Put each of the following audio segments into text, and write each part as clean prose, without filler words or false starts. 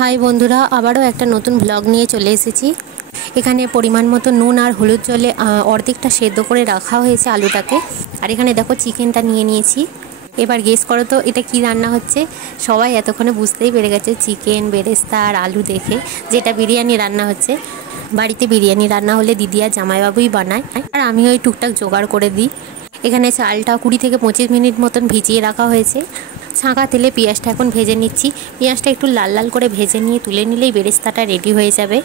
High বন্ধুরা, আবারও একটা নতুন ব্লগ নিয়ে চলে এসেছি। এখানে পরিমাণ মতো নুন আর হলুদ জলে অর্ধেকটা সেদ্ধ করে রাখা হয়েছে আলুটাকে। আর এখানে দেখো চিকেনটা নিয়ে নিয়েছি। এবার গেস করো তো এটা কি রান্না হচ্ছে। সবাই এতক্ষণে বুঝতেই পেরে গেছে চিকেন, বেরেস্তা আর আলু দেখে যেটা বিরিয়ানি রান্না হচ্ছে। বাড়িতে বিরিয়ানি রান্না হলে দিদি আর জামাইবাবুই বানায়, আর আমি ওই টুকটাক জোগাড় করে দিই। এখানে চালটা 20 থেকে 25 মিনিট মতন ভিজিয়ে রাখা হয়েছে। ছাঁকা তেলে পেঁয়াজটা এখন ভেজে নিচ্ছি। পেঁয়াজটা একটু লাল লাল করে ভেজে নিয়ে তুলে নিলেই বেরেস্তাটা রেডি হয়ে যাবে।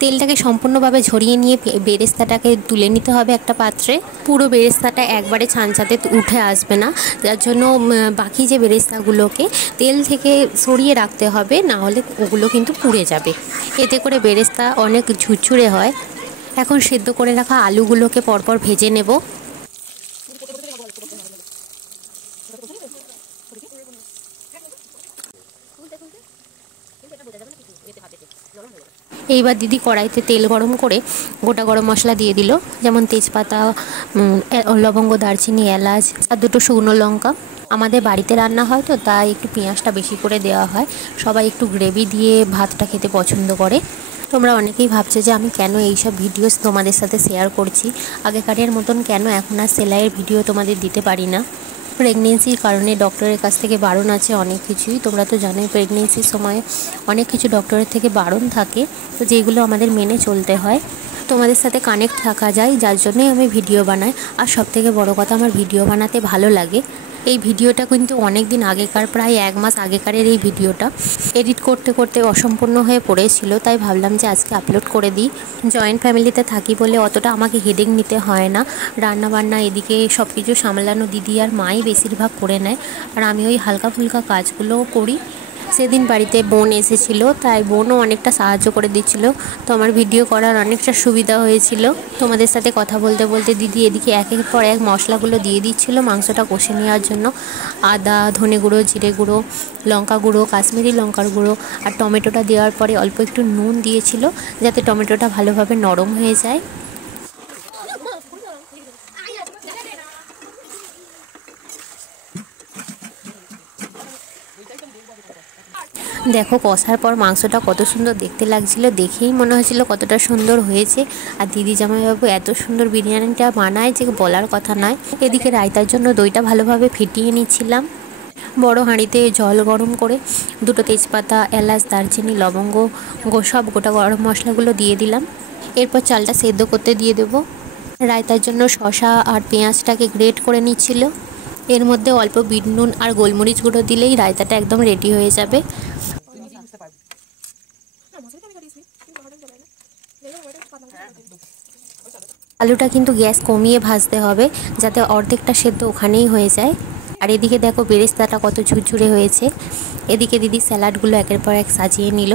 তেলটাকে সম্পূর্ণভাবে ঝরিয়ে নিয়ে বেরেস্তাটাকে তুলে নিতে হবে একটা পাত্রে। পুরো বেরেস্তাটা একবারে ছাঁচাতে উঠে আসবে না, যার জন্য বাকি যে বেরেস্তাগুলোকে তেল থেকে সরিয়ে রাখতে হবে, না হলে ওগুলো কিন্তু পুড়ে যাবে। এতে করে বেরেস্তা অনেক ঝুরঝুরে হয়। এখন সেদ্ধ করে রাখা আলুগুলোকে পরপর ভেজে নেব। এইবার দিদি কড়াইতে তেল গরম করে গোটা গরম মশলা দিয়ে দিল, যেমন তেজপাতা, লবঙ্গ, দারচিনি, এলাচ আর দুটো শুকনো লঙ্কা। আমাদের বাড়িতে রান্না হয় তো তাই একটু পেঁয়াজটা বেশি করে দেওয়া হয়। সবাই একটু গ্রেভি দিয়ে ভাতটা খেতে পছন্দ করে। তোমরা অনেকেই ভাবছো যে আমি কেন এইসব ভিডিওস তোমাদের সাথে শেয়ার করছি, আগেকারের মতন কেন এখন আর সেলাইয়ের ভিডিও তোমাদের দিতে পারি না। প্রেগনেন্সির কারণে ডক্টরের কাছ থেকে বারণ আছে অনেক কিছুই। তোমরা তো জানোই প্রেগনেন্সির সময় অনেক কিছু ডক্টরের থেকে বারণ থাকে, তো যেগুলো আমাদের মেনে চলতে হয়। তোমাদের সাথে কানেক্ট থাকা যায়, যার জন্যই আমি ভিডিও বানাই। আর সবথেকে বড় কথা, আমার ভিডিও বানাতে ভালো লাগে। এই ভিডিওটা কিন্তু অনেক দিন আগেকার, প্রায় 1 মাস আগেকারের এই ভিডিওটা। এডিট করতে করতে অসম্পূর্ণ হয়ে পড়েছিল, তাই ভাবলাম যে আজকে আপলোড করে দিই। জয়েন্ট ফ্যামিলিতে থাকি বলে অতটা আমাকে হেডেক নিতে হয় না। রান্নাবান্না এদিকে সব কিছু সামলানো দিদি আর মাই বেশিরভাগ করে নেয়, আর আমি ওই হালকা ফুলকা কাজগুলোও করি। সেদিন বাড়িতে বোন এসেছিল, তাই বোনও অনেকটা সাহায্য করে দিচ্ছিল, তো আমার ভিডিও করার অনেকটা সুবিধা হয়েছিল। তোমাদের সাথে কথা বলতে বলতে দিদি এদিকে একের পর এক মশলাগুলো দিয়ে দিচ্ছিল মাংসটা কষে নেওয়ার জন্য। আদা, ধনে গুঁড়ো, জিরে গুঁড়ো, লঙ্কা গুঁড়ো, কাশ্মীরি লঙ্কার গুঁড়ো আর টমেটোটা দেওয়ার পরে অল্প একটু নুন দিয়েছিল, যাতে টমেটোটা ভালোভাবে নরম হয়ে যায়। দেখো কষার পর মাংসটা কত সুন্দর দেখতে লাগছিল, দেখেই মনে হচ্ছিল কতটা সুন্দর হয়েছে। আর দিদি জামাইবাবু এত সুন্দর বিরিয়ানিটা বানায় যে বলার কথা নয়। এদিকে রায়তার জন্য দইটা ভালোভাবে ফেটিয়ে নিচ্ছিলাম। বড় হাঁড়িতে জল গরম করে দুটো তেজপাতা, এলাচ, দারচিনি, লবঙ্গ, সব গোটা গরম মশলাগুলো দিয়ে দিলাম। এরপর চালটা সেদ্ধ করতে দিয়ে দেবো। রায়তার জন্য শসা আর পেঁয়াজটাকে গ্রেট করে নিচ্ছিল। এর মধ্যে অল্প বিট নুন আর গোলমরিচ গুঁড়ো দিলেই রায়তাটা একদম রেডি হয়ে যাবে। আলুটা কিন্তু গ্যাস কমিয়ে ভাজতে হবে, যাতে অর্ধেকটা সেদ্ধ ওখানেই হয়ে যায়। আর এদিকে দেখো বেরেস্তাটা কত ঝুরঝুরে হয়েছে। এদিকে দিদি স্যালাডগুলো একের পর এক সাজিয়ে নিল।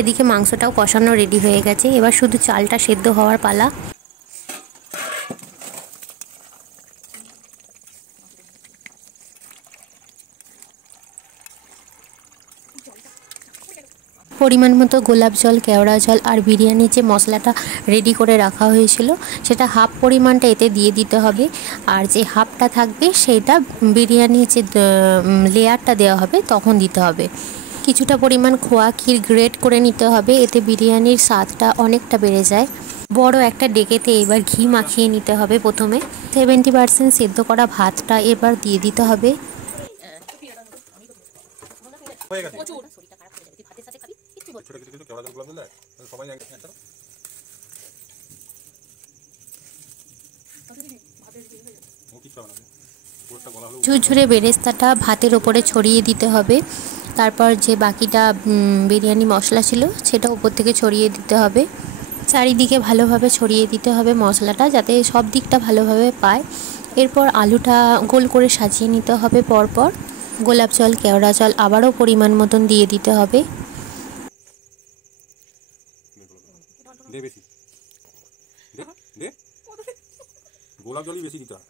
এদিকে মাংসটাও কষানো রেডি হয়ে গেছে, এবার শুধু চালটা সেদ্ধ হওয়ার পালা। পরিমাণ মতো গোলাপ জল, কেওড়া জল আর বিরিয়ানির যে মশলাটা রেডি করে রাখা হয়েছিল সেটা হাফ পরিমাণটা এতে দিয়ে দিতে হবে। আর যে হাফটা থাকবে সেটা বিরিয়ানির যে লেয়ারটা দেওয়া হবে তখন দিতে হবে। কিছুটা পরিমাণ খোয়া ক্ষীর গ্রেট করে নিতে হবে, এতে বিরিয়ানির স্বাদটা অনেকটা বেড়ে যায়। বড় একটা ডেকেতে এবার ঘি মাখিয়ে নিতে হবে। প্রথমে 70% সেদ্ধ করা ভাতটা এবার দিয়ে দিতে হবে। ঝুরঝুরে বেরেস্তাটা ভাতের ওপরে ছড়িয়ে দিতে হবে। তারপর যে বাকিটা বিরিয়ানি মশলা ছিল সেটা উপর থেকে ছড়িয়ে দিতে হবে। চারিদিকে ভালোভাবে ছড়িয়ে দিতে হবে মশলাটা, যাতে সব দিকটা ভালোভাবে পায়। এরপর আলুটা গোল করে সাজিয়ে নিতে হবে পরপর। গোলাপ জল, কেওড়া জল আবারও পরিমাণ মতন দিয়ে দিতে হবে। গোলাপ জলই বেশি দিতে হয়।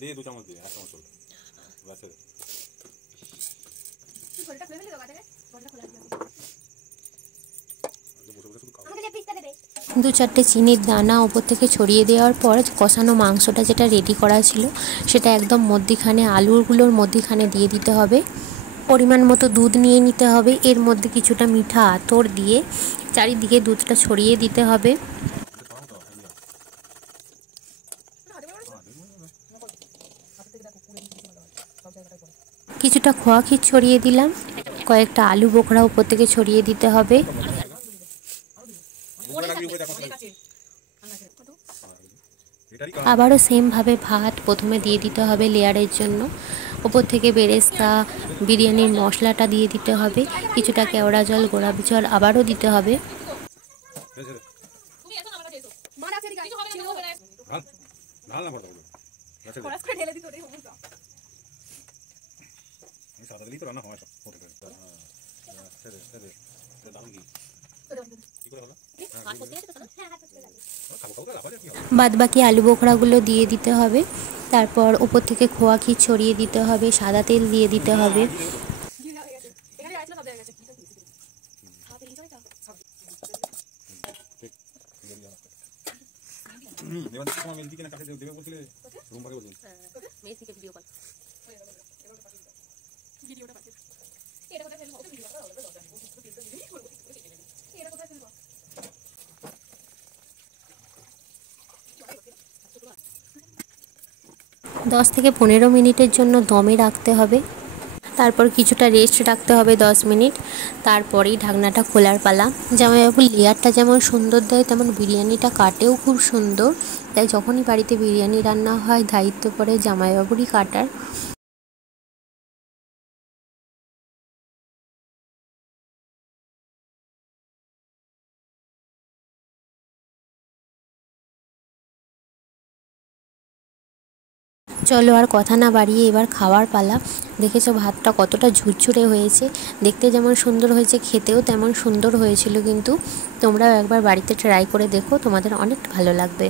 দে 2 চামচ, দে 1 চামচ দু চারটে চিনির দানা ওপর থেকে ছড়িয়ে দেওয়ার পর কষানো মাংসটা যেটা রেডি করা ছিল সেটা একদম মধ্যিখানে আলুগুলোর মধ্যিখানে দিয়ে দিতে হবে। পরিমাণ মতো দুধ নিয়ে নিতে হবে, এর মধ্যে কিছুটা মিঠা আতর দিয়ে চারিদিকে দুধটা ছড়িয়ে দিতে হবে। কিছুটা খোয়া ক্ষীর ছড়িয়ে দিলাম, কয়েকটা আলু বোখরা উপর থেকে ছড়িয়ে দিতে হবে। আবারও সেমভাবে ভাত প্রথমে দিয়ে দিতে হবে লেয়ারের জন্য, ওপর থেকে বেরেস্তা বিরিয়ানির মশলাটা দিয়ে দিতে হবে, কিছুটা কেওড়া জল গোলাপ জল আবারও দিতে হবে। বাদবাকি আলু বোখরাগুলো দিয়ে দিতে হবে, তারপর উপর থেকে খোয়া ক্ষীর ছড়িয়ে দিতে হবে, সাদা তেল দিয়ে দিতে হবে। দশ থেকে 15 মিনিটের জন্য দমে রাখতে হবে, তারপর কিছুটা রেস্ট রাখতে হবে 10 মিনিট, তারপরেই ঢাকনাটা খোলার পালা। জামাইবাবুর লেয়ারটা যেমন সুন্দর দেয় তেমন বিরিয়ানিটা কাটেও খুব সুন্দর, তাই যখনই বাড়িতে বিরিয়ানি রান্না হয় দায়িত্ব পড়ে জামাইবাবুরই কাটার। চলো আর কথা না বাড়িয়ে এবার খাওয়ার পালা। দেখেছো ভাতটা কতটা ঝুরঝুরে হয়েছে, দেখতে যেমন সুন্দর হয়েছে খেতেও তেমন সুন্দর হয়েছিল। কিন্তু তোমরাও একবার বাড়িতে ট্রাই করে দেখো, তোমাদের অনেক ভালো লাগবে।